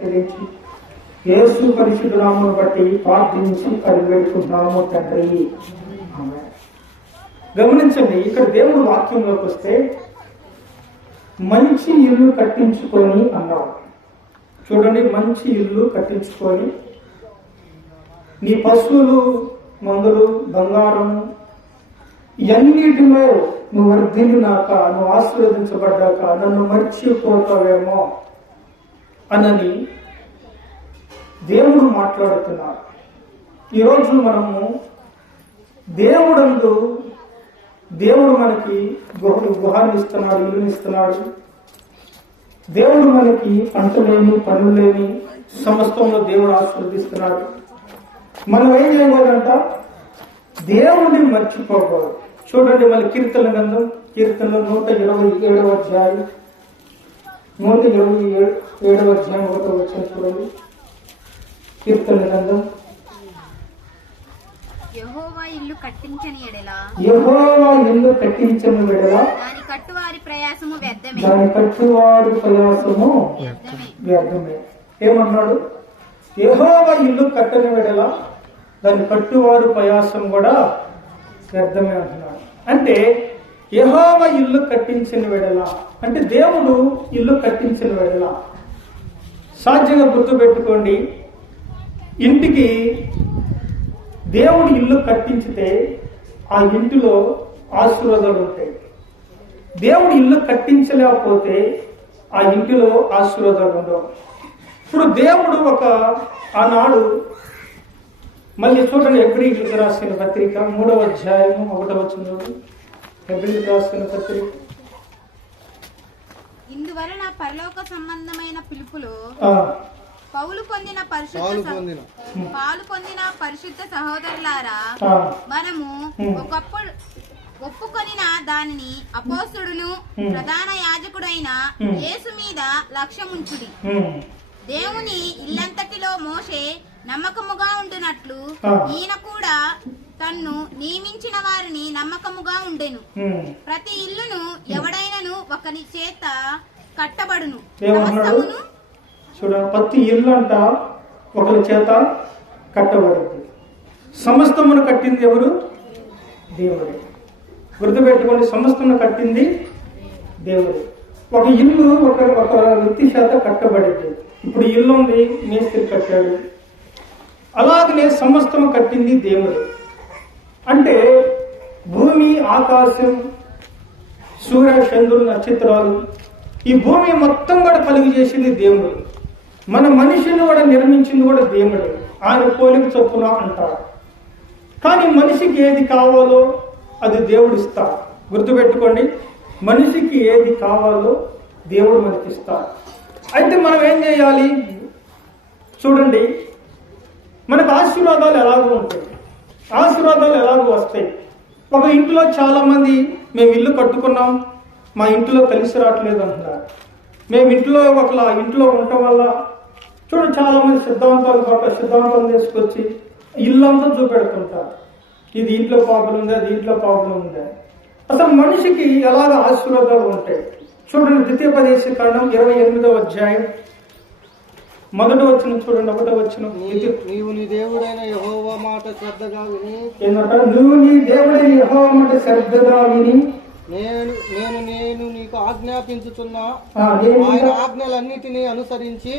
నమస్కరించి యేసు పరిశుద్ధ నామమును బట్టి ప్రార్థించి వేడుకుంటున్నాము తండ్రి. ఆమేన్. గమనించండి, ఇక్కడ దేవుడు వాక్యంలోకి వస్తే మంచి ఇల్లు కట్టించుకొని అన్నాడు. చూడండి, మంచి ఇల్లు కట్టించుకొని నీ పశువులు, మందులు, బంగారం ఇవన్నిటిలో నువ్వు వర్ధిల్లినాక, నువ్వు ఆశీర్వదించబడ్డాక నన్ను మర్చిపోతావేమో అనని దేవుడు మాట్లాడుతున్నాడు. ఈరోజు మనము దేవుడు మనకి గుహాన్ని ఇస్తున్నాడు, ఇల్లుని ఇస్తున్నాడు. దేవుడు మనకి పంటలేని, పనులేని సమస్తంలో దేవుడు ఆశీర్వదిస్తున్నాడు. మనం ఏం చేయకూడదంట? దేవుడిని మర్చిపోకూడదు. చూడండి, మళ్ళీ కీర్తన గ్రంథం, కీర్తనలో 127వ అధ్యాయం 127వ అధ్యాయం 1వ వచనం చూడండి. కీర్తన గ్రంథం, యెహోవా ఇల్లు కట్టించని ఎడల దాని కట్టువారి ప్రయాసము వ్యర్థమే. ఏమన్నాడు? యెహోవా ఇల్లు కట్టని వెడల దాని కట్టువారు ప్రయాసం కూడా వ్యర్థమే అంటున్నాడు. అంటే యెహోవా ఇల్లు కట్టించిన వెడల అంటే దేవుడు ఇల్లు కట్టించిన వెడల, సాధ్యంగా గుర్తుపెట్టుకోండి, ఇంటికి దేవుడు ఇల్లు కట్టించితే ఆ ఇంటిలో ఆశీర్వాదాలు ఉంటాయి. దేవుడు ఇల్లు కట్టించలేకపోతే ఆ ఇంటిలో ఆశీర్వాదాలు ఉండవు. ఇప్పుడు దేవుడు ఆనాడు మళ్ళీ చూడండి, హెబ్రీయులకు రాసిన పత్రిక 3వ అధ్యాయము 1వ వచనం. హెబ్రీయులకు రాసిన పత్రిక. ఇందువలన పరలోక సంబంధమైన పిలుపులో పాలు పొందిన పరిశుద్ధ సహోదరులారా, మనము ఒకప్పుడు ఒప్పుకొనిన దానిని అపోస్తలుడును ప్రధాన యాజకుడైన యేసు మీద లక్ష్యముంచుడి. దేవుని ఇల్లంతటిలో మోషే నమ్మకముగా ఉండునట్లు ఈయన కూడా తన్ను నియమించిన వారిని నమ్మకముగా ఉండెను. ప్రతి ఇల్లును ఎవడైనను ఒకని చేత కట్టబడును. ప్రతి ఇల్లు అంట ఒకరి చేత కట్టబడింది. సమస్తమును కట్టింది ఎవరు? దేవుడే. గుర్తుపెట్టుకోండి, సమస్తమును కట్టింది దేవుడే. ఒక ఇల్లు ఒక వ్యక్తి చేత కట్టబడింది. ఇప్పుడు ఇల్లు ఉంది, మేస్త్రి కట్టాడు. అలాగనే సమస్తము కట్టింది దేవుడే. అంటే భూమి, ఆకాశం, సూర్య, చంద్రుడు, నక్షత్రాలు, ఈ భూమి మొత్తం కూడా కలుగు చేసింది దేవుడు. మన మనిషిని కూడా నిర్మించింది కూడా దేవుడే. ఆయన పోలిక చొప్పున అంటారు. కానీ మనిషికి ఏది కావాలో అది దేవుడు ఇస్తాడు. గుర్తుపెట్టుకోండి, మనిషికి ఏది కావాలో దేవుడు మనకి ఇస్తాడు. అయితే మనం ఏం చేయాలి? చూడండి, మనకు ఆశీర్వాదాలు ఎలాగో ఉంటాయి, ఆశీర్వాదాలు ఎలాగో వస్తాయి. ఒక ఇంట్లో చాలా మంది మేము ఇల్లు కట్టుకున్నాం, మా ఇంట్లో కలిసి రావట్లేదు అంటున్నారు. మేము ఇంట్లో ఉండటం వల్ల చూడండి, చాలా మంది సిద్ధాంతాలు తీసుకొచ్చి ఇల్లంతా చూపెడుతుంటారు. ఇది ఇంట్లో ప్రాబ్లం ఉందా, దీంట్లో ప్రాబ్లం ఉందా. అసలు మనిషికి ఎలాగ ఆశీర్వాదాలు ఉంటాయి చూడండి. ద్వితీయోపదేశకాండం 28వ అధ్యాయం 1వ వచనం చూడండి. 1వ వచనం, నీవు నీ దేవుడైన యెహోవా మాట శ్రద్ధగా విని నేను నీకు ఆజ్ఞాపించుతున్న ఆయన ఆజ్ఞలన్నిటినీ అనుసరించి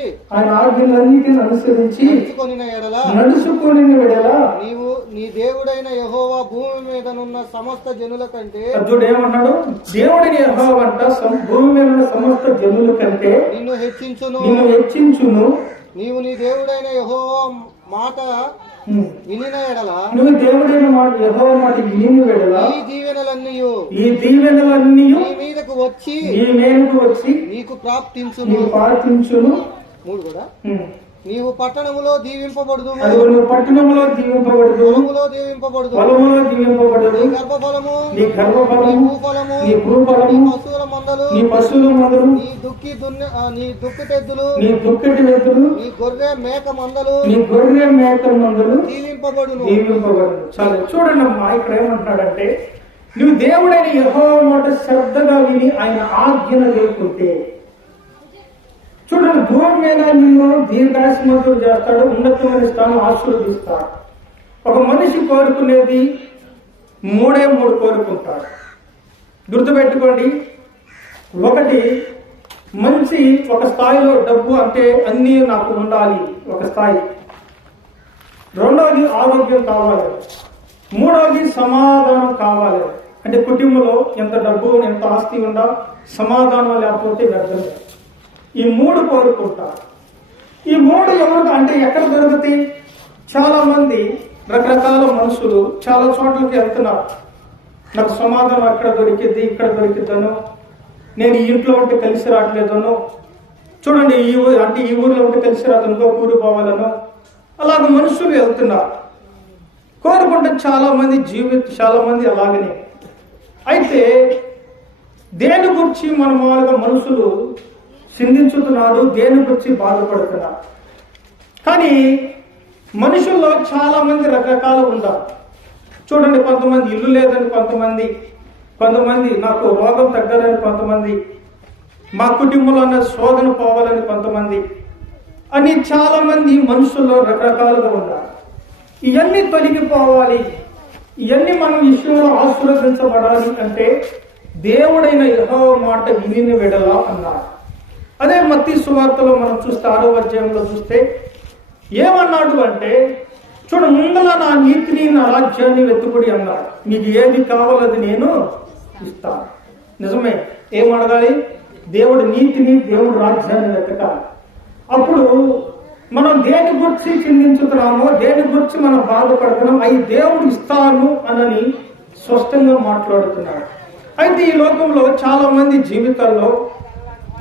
నడుచుకొని ఎడల నీవు నీ దేవుడైన యెహోవా భూమి మీదనున్న సమస్త జనుల కంటే, ఏమన్నాడు? దేవుడైన యెహోవా అంట భూమి మీద ఉన్న సమస్త జనుల కంటే నిన్ను హెచ్చించును. నీవు నీ దేవుడైన యెహోవా మాట వినిన ఎడల, నువ్వు దేవుడైన యెహోవా మాట వినిన ఎడల ఈ దీవెనలన్నీయు నీ మీదకు వచ్చి నీకు ప్రాప్తించును. 3 కూడా, నీవు పట్టణములో దీవింపబడుదు, పట్టణంలో దీవింపబడుదు, పొలములో దీవింపబడుదు, నీ గర్భఫలము, నీ భూఫలము, నీ పశువుల మందలు, నీ దుక్కిటెద్దులు, నీ గొర్రె మేక మందలు దీవింపబడును. చాలా చూడండి అమ్మా, ఇక్కడ ఏమంటున్నాడంటే, నువ్వు దేవుడైన యెహోవా మాట శ్రద్ధగా విని ఆయన ఆజ్ఞను లేకుంటే, చూడండి, భూమి మీద నిన్ను దీర్ఘాయుష్మంతుడు చేస్తాడు, ఉన్నతమైన స్థానం ఆశీర్వదిస్తాడు. ఒక మనిషి కోరుకునేది మూడే మూడు కోరుకుంటాడు. గుర్తుపెట్టుకోండి, ఒకటి మంచి ఒక స్థాయిలో డబ్బు అంటే అన్నీ నాకు ఉండాలి ఒక స్థాయి. రెండవది ఆరోగ్యం కావాలి. మూడవది సమాధానం కావాలి. అంటే కుటుంబంలో ఎంత డబ్బు ఎంత ఆస్తి ఉందా, సమాధానం లేకపోతే వ్యర్థం. ఈ మూడు కోరుకుంటారు. ఈ మూడు ఎవరికి అంటే ఎక్కడ దొరుకుతాయి? చాలా మంది రకరకాల మనుషులు చాలా చోట్లకి వెళ్తున్నారు. నాకు సమాధానం అక్కడ దొరికిద్ది, ఇక్కడ దొరికిద్దను, నేను ఈ ఇంట్లో ఉంటే కలిసి రావట్లేదను, చూడండి ఈ ఊరిలో ఉంటే కలిసి రాదు, ఇంకో ఊరు పోవాలను, అలాగ మనుషులు వెళ్తున్నారు. కోరుకుంటే చాలా మంది అలాగనే. అయితే దేని గురించి మన మామూలుగా మనుషులు చింతించుతున్నారు, దేని గురించి బాధపడుతున్నారు. కానీ మనుషుల్లో చాలా మంది రకరకాలు ఉంటారు. చూడండి, కొంతమంది ఇల్లు లేదని, కొంతమంది నాకు రోగం తగ్గాలని, కొంతమంది మా కుటుంబంలో ఉన్న శోధన పోవాలని, కొంతమంది అని చాలా మంది మనుషుల్లో రకరకాలుగా ఉన్నారు. ఇవన్నీ తొలగిపోవాలి, ఇవన్నీ మనం విషయంలో ఆశీర్వదించబడాలి అంటే దేవుడైన యెహోవా మాట విని వెడలా అన్నారు. అదే మత్తయి సువార్తలో మనం చూస్తే 6వ అధ్యాయంలో చూస్తే ఏమన్నాడు అంటే, చూడ ముందల నా నీతిని నా రాజ్యాన్ని వెతుకుడి అన్నాడు. మీకు ఏది కావాలది నేను ఇస్తాను. నిజమే, ఏమడగాలి? దేవుడి నీతిని, దేవుడి రాజ్యాన్ని వెతకాలి. అప్పుడు మనం దేని గురించి చింతించుతున్నామో, దేని గురించి మనం బాధపడుతున్నాం, అవి దేవుడు ఇస్తాను అని స్పష్టంగా మాట్లాడుతున్నాడు. అయితే ఈ లోకంలో చాలా మంది జీవితాల్లో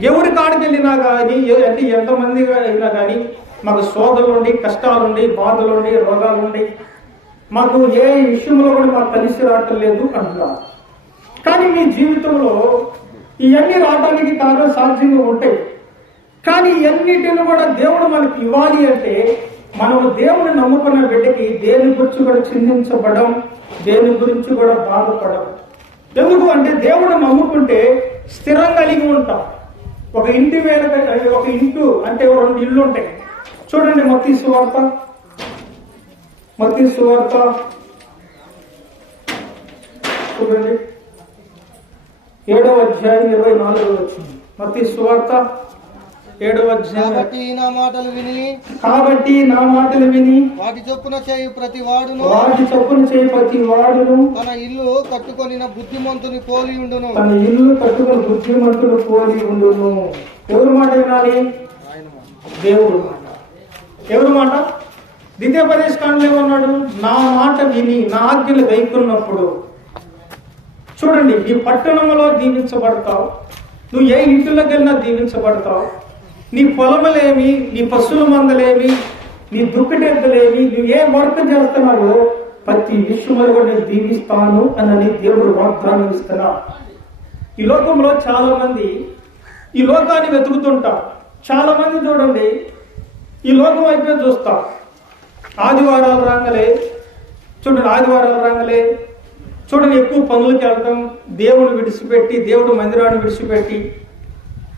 ఎవరి కాడికి వెళ్ళినా కానీ, అంటే ఎంతమందిగా అయినా కానీ, మాకు శోధలుండి, కష్టాలుండి, బాధలుండి, రోగాలుండి, మాకు ఏ విషయంలో కూడా మాకు కలిసి రావటం లేదు అంటున్నారు. కానీ మీ జీవితంలో ఇవన్నీ రావడానికి కారణం సాధ్యంగా ఉంటాయి. కానీ ఇవన్నిటిని కూడా దేవుడు మనకి ఇవ్వాలి అంటే మనము దేవుని నమ్ముకున్న బిడ్డకి దేని గురించి కూడా చింతించబడం, దేని గురించి కూడా బాధపడం. ఎందుకు అంటే దేవుడు నమ్ముకుంటే స్థిరం కలిగి ఉంటాం. ఒక ఇంటి మీద ఒక ఇంటు అంటే 2 ఇళ్ళు ఉంటాయి. చూడండి, మత్తయి సువార్త చూడండి 7వ అధ్యాయం 24వ వచనం. మత్తయి సువార్త 7వ అధ్యాయం. కాబట్టి నా మాటలు విని వాటి చొప్పున చేయు ప్రతి వాడును తన ఇల్లు కట్టుకొనిన బుద్ధిమంతుని పోలి ఉండును. ఎవరి మాట వినాలి? దేవుడు మాట. ఎవరి మాట? ద్వితీయోపదేశ కాండలో ఏమన్నాడు? నా మాట విని నా ఆజ్ఞలు గైకొన్నప్పుడు. చూడండి, నీ పట్టణంలో దీవించబడతావు, నువ్వు ఏ ఇంటిలోకి వెళ్ళినా దీవించబడతావు. నీ పొలములేమి, నీ పశువుల మందలేమి, నీ దుఃఖటెద్దలేమి, నువ్వు ఏ వర్క్ చేస్తున్నావో ప్రతి విషయంలో కూడా నేను దీవిస్తాను అని దేవుడు వాగ్దానం ఇస్తున్నా. ఈ లోకంలో చాలా మంది ఈ లోకాన్ని వెతుకుతుంటారు. చాలా మంది చూడండి, ఈ లోకం వైపే చూస్తాం. ఆదివారాలు రాగానే చూడండి ఎక్కువ పనులకి వెళ్ళటం, దేవుడు విడిచిపెట్టి, దేవుడు మందిరాన్ని విడిచిపెట్టి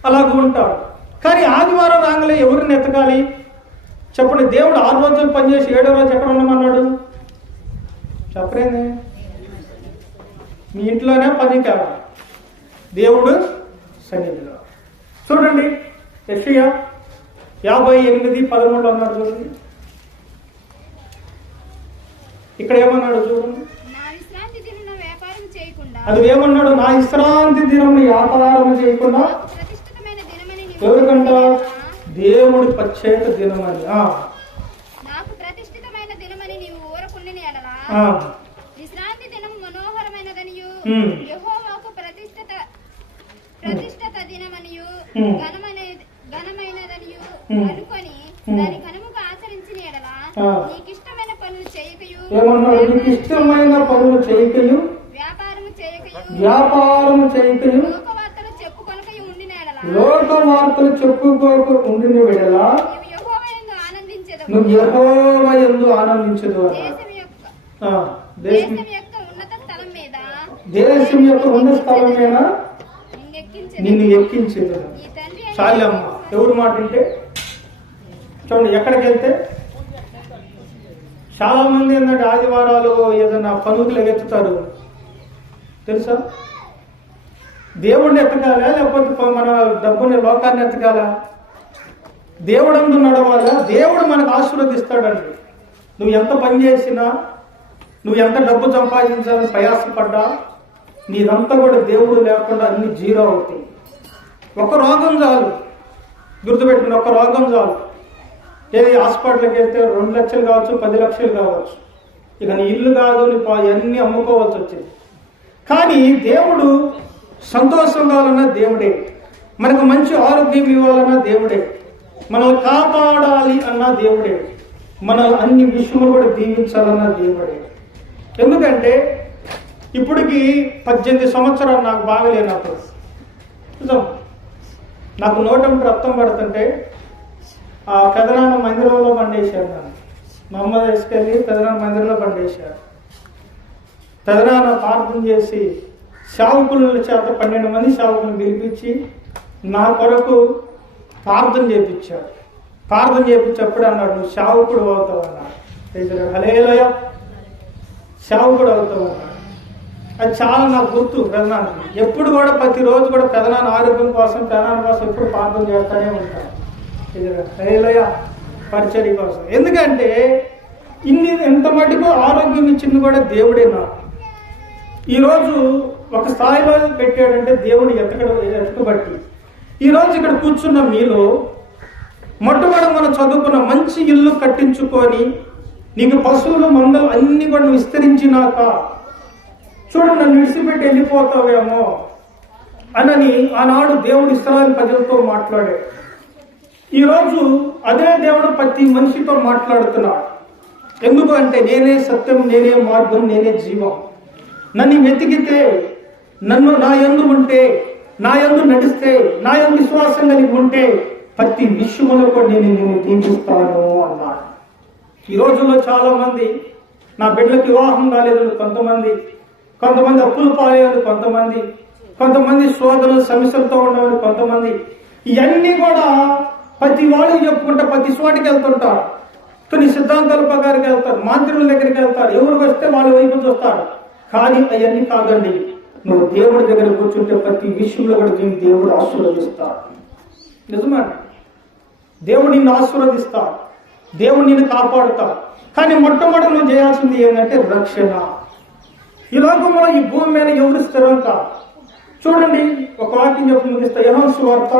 అలాగ ఉంటాడు. కానీ ఆదివారం రాగానే ఎవరిని ఎతకాలి చెప్పండి? దేవుడు 6 రోజులు పనిచేసి 7వ రోజు ఎక్కడ ఉండమన్నాడు? చెప్పరేంది? మీ ఇంట్లోనే పనికి వెళ్ళాలి, దేవుడు సన్నిధిలో. చూడండి, యెషయా 58:13 అన్నాడు. చూడండి, ఇక్కడ ఏమన్నాడు చూడండి. అది ఏమన్నాడు? నా విశ్రాంతి దినం వ్యాపారం చేయకుండా ఎవరికంట? దేవుడి ప్రత్యేక దినమని. విశ్రాంతి దినం మనోహరమైనదనియు యెహోవాకు ప్రతిష్ఠిత దినమనియు ఘనమైనదనియు అనుకొని దాని ఘనముగా ఆచరించిన ఎడల నీకిష్టమైన పనులు చేయకయు. ఏమన్నాడు? నీకు ఇష్టమైన పనులు చేయకయు, వ్యాపారము చేయకయు, లోక వార్తలు చెప్పుకోక ఉండిన వెడలా నువ్వు యెహోవా యందు ఆనందించదు. దేశం యొక్క ఉన్నత స్థలం మీద నిన్ను ఎక్కించదు. చాలమ్మ. ఎవరు మాట వింటే? చూడండి, ఎక్కడికి వెళ్తే చాలా మంది ఏంటంటే ఆదివారాలు ఏదైనా పనులు ఎగెత్తుతారు తెలుసా? దేవుడిని ఎత్తగాలా లేకపోతే మన డబ్బుని లోకాన్ని ఎత్తగాలా? దేవుడందు నడవాలా? దేవుడు మనకు ఆశీర్వదిస్తాడండి. నువ్వు ఎంత పని చేసినా, నువ్వు ఎంత డబ్బు సంపాదించాలని ప్రయాసపడ్డా, నీదంతా కూడా దేవుడు లేకుండా అన్ని జీరో అవుతాయి. ఒక రోగం చాలు, గుర్తుపెట్టుకుని, ఒక రోగం చాలు. ఏది హాస్పిటల్కి వెళ్తే 2 లక్షలు కావచ్చు, 10 లక్షలు కావచ్చు. ఇక నీ ఇల్లు కాదు, నీ అన్నీ అమ్ముకోవాల్సి వచ్చింది. కానీ దేవుడు సంతోషం కావాలన్నా దేవుడే, మనకు మంచి ఆరోగ్యం ఇవ్వాలన్నా దేవుడే, మనల్ని కాపాడాలి అన్నా దేవుడే, మనల్ని అన్ని విషయంలో కూడా దీవించాలన్నా దేవుడే. ఎందుకంటే ఇప్పటికి 18 సంవత్సరాలు నాకు బాగలేనప్పుడు నాకు నోటంటి రక్తం పడుతుంటే ఆ పెదనాన్న మందిరంలో బండేశారు. నన్ను మా అమ్మ తీసుకెళ్ళి పెదనాన్న మందిరంలో బండేశారు. పెదనాన్న ప్రార్థన చేసి సేవకుల చేత 12 మంది సేవకులను పిలిపించి నా కొరకు ప్రార్థన చేయించాడు. ప్రార్థన చేయించేప్పుడు అన్నాడు, నువ్వు సేవకుడు అవుతావు అన్నాడు. హల్లెలూయా, సేవకుడు అవుతావు అన్నాడు. అది చాలా నాకు గుర్తు. పెదనాన్న ఎప్పుడు కూడా ప్రతిరోజు కూడా పెదనాన్న ఆరోగ్యం కోసం, పెదనాన్న కోసం ఎప్పుడు ప్రార్థన చేస్తానే ఉంటాను. హల్లెలూయా, పరిచర్య కోసం. ఎందుకంటే ఎంత మటుకు ఆరోగ్యం ఇచ్చింది కూడా దేవుడే. నాకు ఈరోజు ఒక స్థాయిలో పెట్టాడంటే దేవుడు ఎతకబట్టి ఈరోజు ఇక్కడ కూర్చున్న మీలో మొట్టమొదటి మనం చదువుకున్న మంచి ఇల్లు కట్టించుకొని నీకు పశువులు మందలు అన్ని కూడా నువ్వు విస్తరించినాక చూడు నన్ను విడిచిపెట్టి వెళ్ళిపోతావేమో అని ఆనాడు దేవుడు ఇశ్రాయేలు ప్రజలతో మాట్లాడాడు. ఈరోజు అదే దేవుడు ప్రతి మనిషితో మాట్లాడుతున్నాడు. ఎందుకు అంటే నేనే సత్యం, నేనే మార్గం, నేనే జీవం. నన్ను వెతికితే, నన్ను నా యందు ఉంటే, నా యందు నడిస్తే, నా యందు విశ్వాసం కలిగి ఉంటే ప్రతి విషయంలో కూడా నేను నిన్ను దీవిస్తాను అన్నాడు. ఈ రోజుల్లో చాలా మంది నా బిడ్డలకు వివాహం కాలేదని కొంతమంది అప్పులు పాలేదని కొంతమంది శోధనలు సమస్యలతో ఉండవని కొంతమంది, ఇవన్నీ కూడా ప్రతి వాళ్ళు చెప్పుకుంటా ప్రతి చోటికి వెళ్తుంటారు. కొన్ని సిద్ధాంతాల ప్రకారికి వెళ్తారు, మాంత్రుల దగ్గరికి వెళ్తారు, ఎవరికి వస్తే వాళ్ళ వైపు చూస్తారు. కానీ అవన్నీ కాదండి. నువ్వు దేవుడి దగ్గర కూర్చుంటే ప్రతి విషయంలో కూడా దేవుడు ఆశీర్వదిస్తాడు. నిజమా? దేవుడు నిన్ను ఆశీర్వదిస్తాడు, దేవుడు నిన్ను కాపాడుతాడు. కానీ మొట్టమొదటి నువ్వు చేయాల్సింది ఏంటంటే రక్షణ. ఈ లోకంలో ఈ భూమి మీద ఎవరు స్థిరం కాదు. చూడండి, ఒక వాక్యం చెప్పి ముగిస్తా. యోహాను సువార్త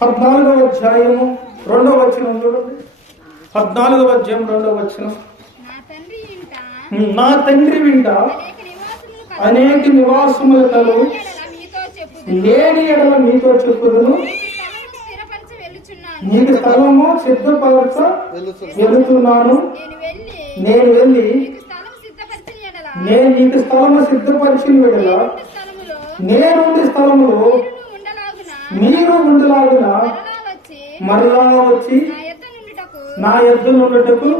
14వ అధ్యాయము 2వ వచనం చూడండి. 14వ అధ్యాయం 2వ వచనం. నా తండ్రి వింట అనేక నివాసములు కలవు, లేని ఎడల మీతో చెప్పుదును, నీకు స్థలము సిద్ధపరచ వెళుతున్నాను. నేను వెళ్ళి నేను నీకు స్థలము సిద్ధపరిచిన వెడల నేనుండి స్థలములో మీరు ఉండలాగున మరలా వచ్చి నా యొద్ద నుండుటకు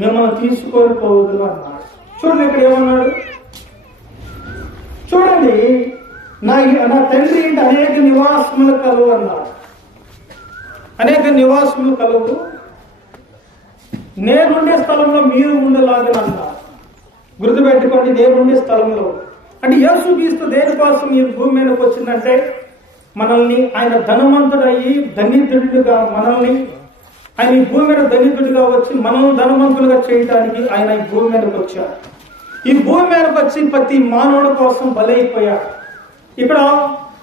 మిమ్మల్ని తీసుకొని పోవద్దు అన్నాడు. చూడండి, ఇక్కడ ఏమన్నాడు చూడండి. నా తండ్రి ఇంటి అనేక నివాసములు కలవు అన్నాడు. అనేక నివాసములు కలవు, నేనుండే స్థలంలో మీరు ఉండలాగని అన్నారు. గుర్తుపెట్టుకోండి, నేనుండే స్థలంలో అంటే యేసుక్రీస్తు దేనికోసం ఈ భూమి మీదకి వచ్చిందంటే మనల్ని ఆయన ధనవంతుడయ్యి ధనికుడిగా ఆయన ఈ భూమి మీద ధనికుడిగా వచ్చి మనల్ని ధనవంతులుగా చేయడానికి ఆయన ఈ భూమి మీదకి వచ్చాడు. ఈ భూమి మీదకి వచ్చి ప్రతి మానవుడి కోసం బలైపోయాడు. ఇక్కడ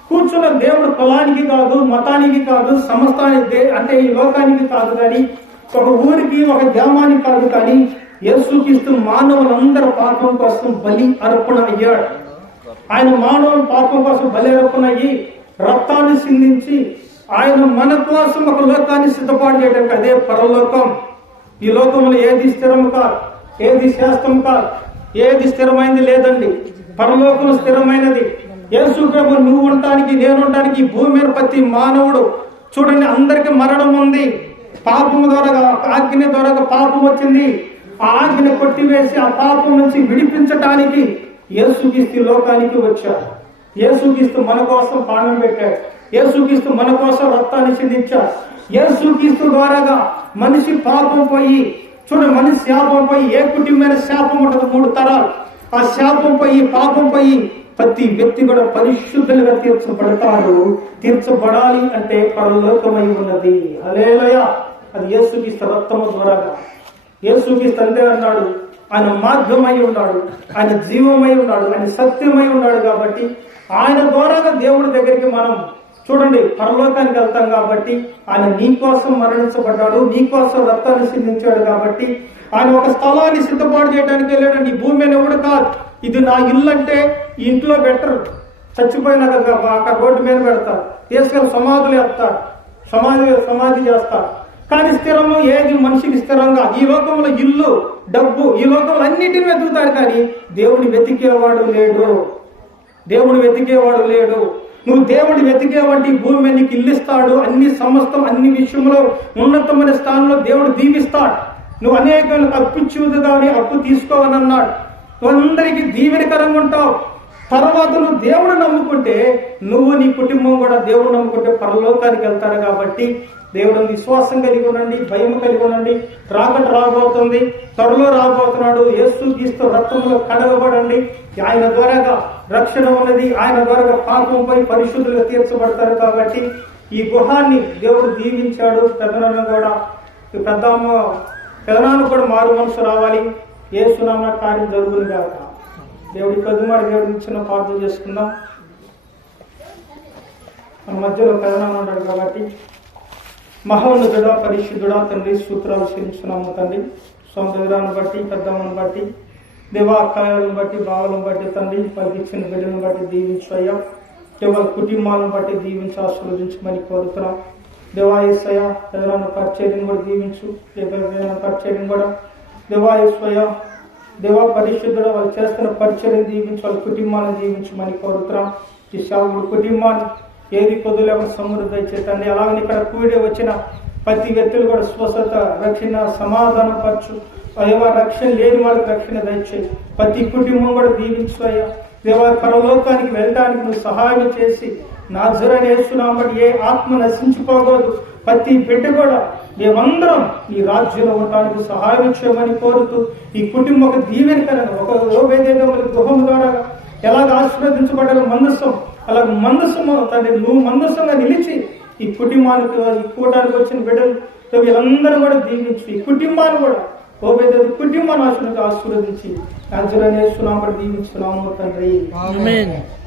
కూర్చున్న దేవుడు కులానికి కాదు, మతానికి కాదు, సమస్తానికి అంటే ఈ లోకానికి కాదు, కానీ ఒక ఊరికి ఒక గ్రామానికి కాదు, కానీ యేసుక్రీస్తు మానవులందరి పాపం కోసం బలి అర్పణ అయ్యాడు. ఆయన మానవుల పాపం కోసం బలి అర్పణ అయ్యి రక్తాన్ని సిందించి ఆయన మన కోసం ఒక లోకాన్ని సిద్ధపాటు చేయడానికి, అదే పరలోకం. ఈ లోకంలో ఏది స్థిరం కాదు, ఏది శాస్త్రం కాదు, ఏది స్థిరమైనది లేదండి. పరలోకం స్థిరమైనది. యేసు ప్రభు నువ్వు ఉండటానికి, నేను ఉండటానికి ఈ భూమి మీద ప్రతి మానవుడు చూడండి, అందరికి మరణం ఉంది. పాపం ద్వారా, ఆజ్ఞ ద్వారా పాపం వచ్చింది. ఆ ఆజ్ఞ కొట్టివేసి ఆ పాపం నుంచి విడిపించటానికి యేసుక్రీస్తు లోకానికి వచ్చాడు. యేసుక్రీస్తు మన కోసం ప్రాణం పెట్టాడు. యేసుక్రీస్తు మన కోసం రక్తాన్ని చిందించాడు. యేసుక్రీస్తు ద్వారాగా మనిషి పాపం పోయి, చూడండి, మనిషి శాపం పోయి, ఏ కుటుంబమైన శాపం ఉంటుంది 3 తరాలు. ఆ శాపం పోయి, పాపం పోయి ప్రతి వ్యక్తి కూడా పరిశుద్ధులుగా తీర్చబడతారు. తీర్చబడాలి అంటే పరలోకమై ఉన్నది. హల్లెలూయా. అది యేసుక్రీస్తు రక్తము ద్వారాగా. యేసుక్రీస్తు అంతే అన్నాడు, ఆయన మార్గమై ఉన్నాడు, ఆయన జీవమై ఉన్నాడు, ఆయన సత్యమై ఉన్నాడు. కాబట్టి ఆయన ద్వారాగా దేవుడి దగ్గరికి మనం చూడండి పరలోకానికి వెళ్తాం. కాబట్టి ఆయన నీ కోసం మరణించబడ్డాడు, నీ కోసం రక్తాన్ని సిందించాడు. కాబట్టి ఆయన ఒక స్థలాన్ని సిద్ధపాటు చేయడానికి వెళ్ళాడు. ఈ భూమి మీద ఎవడు కాదు, ఇది నా ఇల్లు అంటే ఈ ఇంట్లో బెటర్, చచ్చిపోయినాక అక్కడ రోడ్డు మీద పెడతారు, తీసుకెళ్ళి సమాధులు వేస్తారు, సమాధి చేస్తారు. కానీ స్థిరము ఏది మనిషికి స్థిరంగా, ఈ లోకంలో ఇల్లు, డబ్బు, ఈ లోకంలో అన్నిటిని వెతుకుతారు. కానీ దేవుని వెతికేవాడు లేడు. దేవుడు వెతికేవాడు లేడు. నువ్వు దేవుడు వెతికేవాడి భూమి మీద నీకు ఇల్లు ఇస్తాడు. అన్ని సమస్తం, అన్ని విషయంలో ఉన్నతమైన స్థానంలో దేవుడు దీవిస్తాడు. నువ్వు అనేక అప్పిచ్చుదు కానీ అప్పు తీసుకోవని అన్నాడు. నువ్వు అందరికీ దీవెనకరంగా ఉంటావు. తర్వాత నువ్వు దేవుడు నమ్ముకుంటే, నువ్వు నీ కుటుంబం కూడా దేవుడు నమ్ముకుంటే పరలోకానికి వెళ్తారు. కాబట్టి దేవుడు విశ్వాసం కలిగి ఉండండి, భయం కలిగి ఉండండి. రాకట రాబోతుంది, త్వరలో రాబోతున్నాడు. యేసుక్రీస్తు రక్తంలో కడగబడండి. ఆయన ద్వారాగా రక్షణ ఉన్నది. ఆయన ద్వారాగా పాపంపై పరిశుద్ధులుగా తీర్చబడతారు. కాబట్టి ఈ గుహాన్ని దేవుడు దీవించాడు. పెదనాన్న కూడా, పెదనాన్న కూడా మారు మనసు రావాలి. యేసునామ కార్యం జరుగుతుంది కాక. దేవుడి కొద్దిమాడి దేవుడికి ఇచ్చిన ప్రార్థన చేసుకుందాం. మన మధ్యలో పెదనాన్న ఉన్నాడు. కాబట్టి మహోన్నతుడా, పరిశుద్ధుడా తండ్రి, సూత్రాలు చెల్లిస్తున్నాము తండ్రి. సొంతరాన్ని బట్టి, పెద్దమ్మను బట్టి, దేవా అక్కాయలను బట్టి, బావలను బట్టి తండ్రి, వాళ్ళకి ఇచ్చిన బిడ్డలను బట్టి దీవించు అయ్యా. కేవలం కుటుంబాలను బట్టి దీవించి ఆశీర్వదించమని కోరుతున్నాం. దేవాయేశ్వయ పెదనాన్న పరిచర్యను కూడా దీవించు. పరిచర్యను కూడా దేవాయేశ్వయ, దేవా పరిశుద్ధుడు వాళ్ళు చేస్తున్న పరిచర్యను దీవించి, వాళ్ళ కుటుంబాలను దీవించమని కోరుతున్నాం. ఈ సేవకుడు కుటుంబాన్ని ఏది కొద్దులేక సమృద్ధి చేతండి. అలాగే ఇక్కడ కూడి వచ్చిన ప్రతి వ్యక్తులు కూడా స్వస్థత, రక్షణ, సమాధానం పరచు అయ్యా. రక్షణ లేని వాళ్ళకి రక్షణ దయచేయి. ప్రతి కుటుంబం కూడా దీవించు అయ్యా. దేవా పరలోకానికి వెళ్ళడానికి నువ్వు సహాయం చేసి, నాజరేయుని యేసు నామమున ఏ ఆత్మ నశించిపోకూడదు. ప్రతి బిడ్డ కూడా మేమందరం ఈ రాజ్యంలో ఉండడానికి సహాయం చేయమని కోరుతూ, ఈ కుటుంబం దీవెనకరంగా ఒక గృహం ద్వారా ఎలాగ ఆశీర్వదించబడ్డారు మందస్సం, అలాగే మందస్సం తండ్రి నువ్వు మందస్సంగా నిలిచి ఈ కుటుంబానికి, ఈ కూటానికి వచ్చిన బిడ్డలు వీళ్ళందరూ కూడా దీవించి, ఈ కుటుంబాన్ని కూడా కుటుంబాన్ని ఆశీర్వదించి నాజరేయుని యేసు నామమున దీవించున్నాము తండ్రి.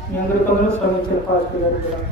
మీ అందరికీ శ్రమించిన పాస్టర్ గారు.